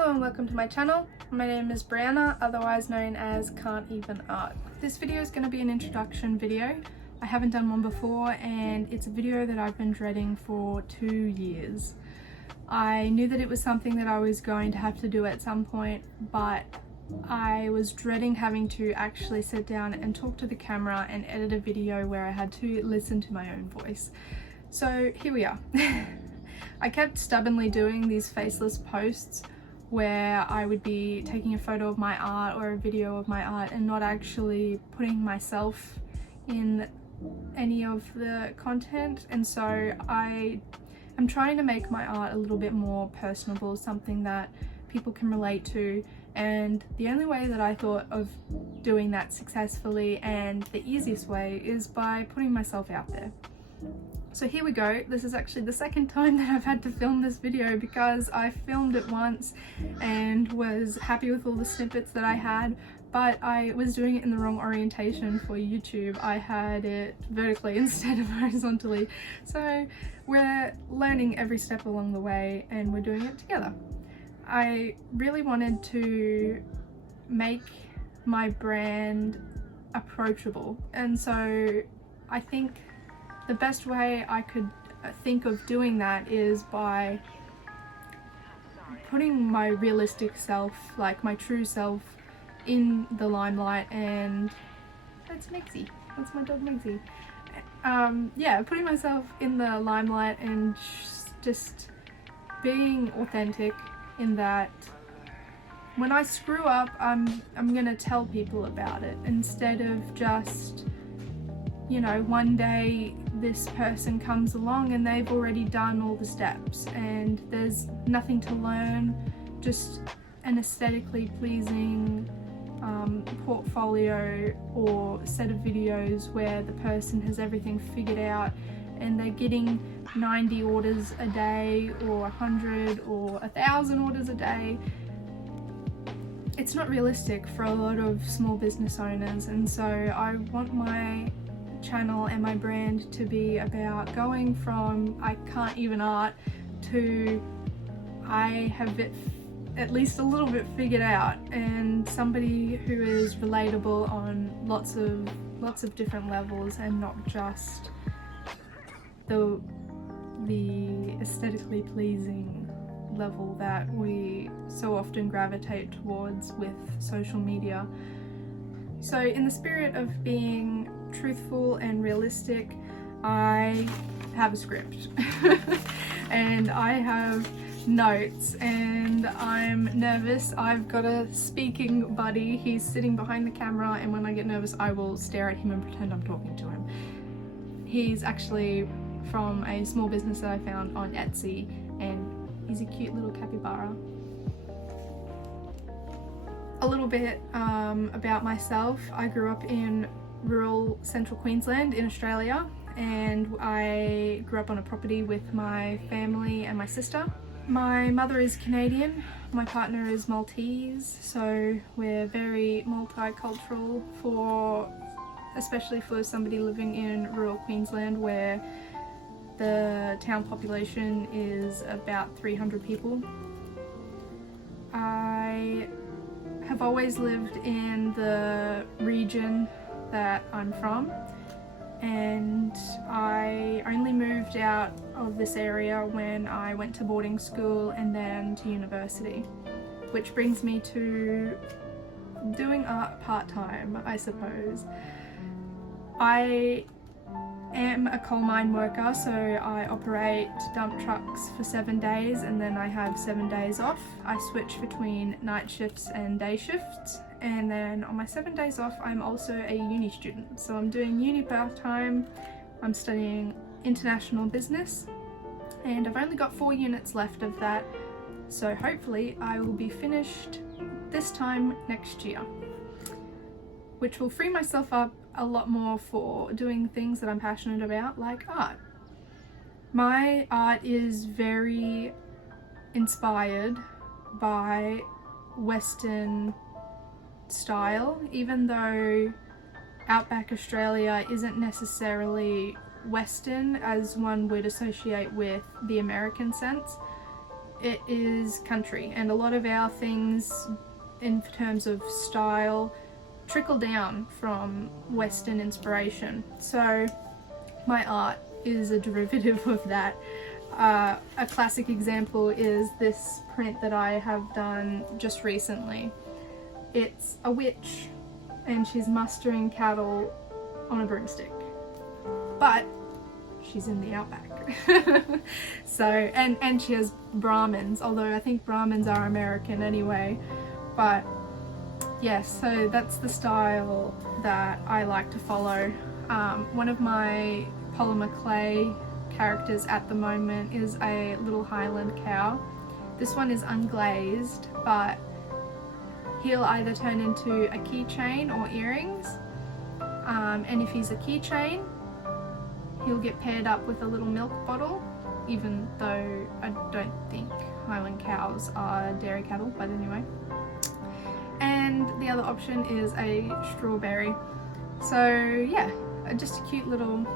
Hello and welcome to my channel. My name is Brianna, otherwise known as Can't Even Art. This video is going to be an introduction video. I haven't done one before and it's a video that I've been dreading for 2 years. I knew that it was something that I was going to have to do at some point, but I was dreading having to actually sit down and talk to the camera and edit a video where I had to listen to my own voice. So here we are. I kept stubbornly doing these faceless posts where I would be taking a photo of my art or a video of my art and not actually putting myself in any of the content, and so I'm trying to make my art a little bit more personable, something that people can relate to, and the only way that I thought of doing that successfully and the easiest way is by putting myself out there. So here we go. This is actually the second time that I've had to film this video because I filmed it once and was happy with all the snippets that I had, but I was doing it in the wrong orientation for YouTube. I had it vertically instead of horizontally. So we're learning every step along the way and we're doing it together. I really wanted to make my brand approachable, and so I think the best way I could think of doing that is by putting my realistic self, like my true self, in the limelight. And that's Mexi, that's my dog Mexi. Yeah, putting myself in the limelight and just being authentic in that when I screw up, I'm gonna tell people about it instead of just, you know, one day this person comes along and they've already done all the steps and there's nothing to learn, just an aesthetically pleasing portfolio or set of videos where the person has everything figured out and they're getting 90 orders a day or 100 or 1,000 orders a day. It's not realistic for a lot of small business owners, and so I want my channel and my brand to be about going from I can't even art to I have it at least a little bit figured out, and somebody who is relatable on lots of different levels and not just the aesthetically pleasing level that we so often gravitate towards with social media. So in the spirit of being truthful and realistic, I have a script and I have notes and I'm nervous. I've got a speaking buddy, he's sitting behind the camera, and when I get nervous I will stare at him and pretend I'm talking to him. He's actually from a small business that I found on Etsy and he's a cute little capybara. A little bit about myself. I grew up in rural central Queensland in Australia, and I grew up on a property with my family and my sister. My mother is Canadian, my partner is Maltese, so we're very multicultural, especially for somebody living in rural Queensland where the town population is about 300 people. I have always lived in the region that I'm from, and I only moved out of this area when I went to boarding school and then to university, which brings me to doing art part-time, I suppose. I am a coal mine worker, so I operate dump trucks for 7 days and then I have 7 days off. I switch between night shifts and day shifts, and then on my 7 days off I'm also a uni student. So I'm doing uni part-time, I'm studying international business, and I've only got 4 units left of that, so hopefully I will be finished this time next year, which will free myself up a lot more for doing things that I'm passionate about, like art. My art is very inspired by Western style, even though Outback Australia isn't necessarily Western as one would associate with the American sense. it is country, and a lot of our things in terms of style trickle down from Western inspiration. So my art is a derivative of that. A classic example is this print that I have done just recently. It's a witch and she's mustering cattle on a broomstick, but she's in the outback. So and she has Brahmins, although I think Brahmins are American anyway. But yes, so that's the style that I like to follow. One of my polymer clay characters at the moment is a little Highland cow. This one is unglazed, but he'll either turn into a keychain or earrings. And if he's a keychain, he'll get paired up with a little milk bottle, even though I don't think Highland cows are dairy cattle, but anyway. And the other option is a strawberry. So yeah, just a cute little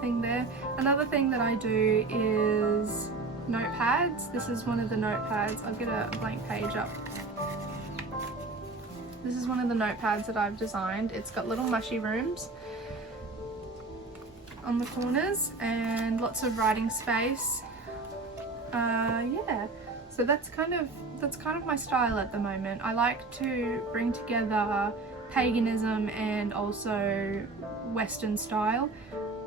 thing there. Another thing that I do is notepads. This is one of the notepads. I'll get a blank page up. This is one of the notepads that I've designed. It's got little mushy rooms on the corners and lots of writing space. Yeah, so that's kind of my style at the moment. I like to bring together paganism and also Western style.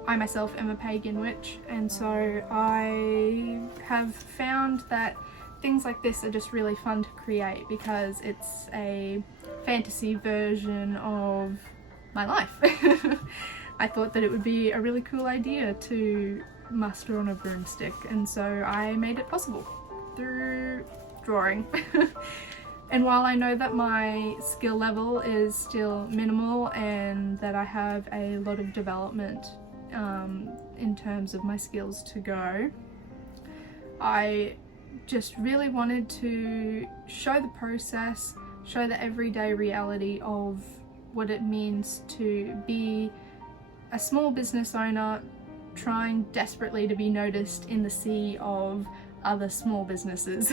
I myself am a pagan witch, and so I have found that things like this are just really fun to create because it's a fantasy version of my life. I thought that it would be a really cool idea to muster on a broomstick, and so I made it possible through drawing. And while I know that my skill level is still minimal and that I have a lot of development in terms of my skills to go, I just really wanted to show the process, show the everyday reality of what it means to be a small business owner trying desperately to be noticed in the sea of other small businesses.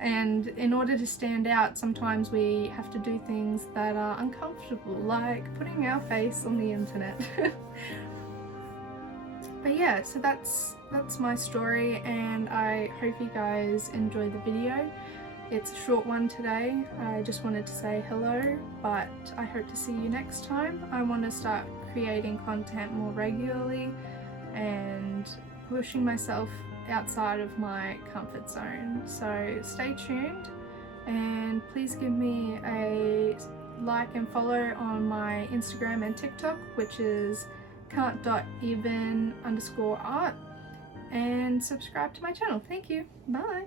And in order to stand out, sometimes we have to do things that are uncomfortable, like putting our face on the internet. But yeah, so that's my story, and I hope you guys enjoy the video. It's a short one today. I just wanted to say hello, but I hope to see you next time. I want to start creating content more regularly and pushing myself outside of my comfort zone. So stay tuned, and please give me a like and follow on my Instagram and TikTok, which is can't.even_art, and subscribe to my channel. Thank you. Bye.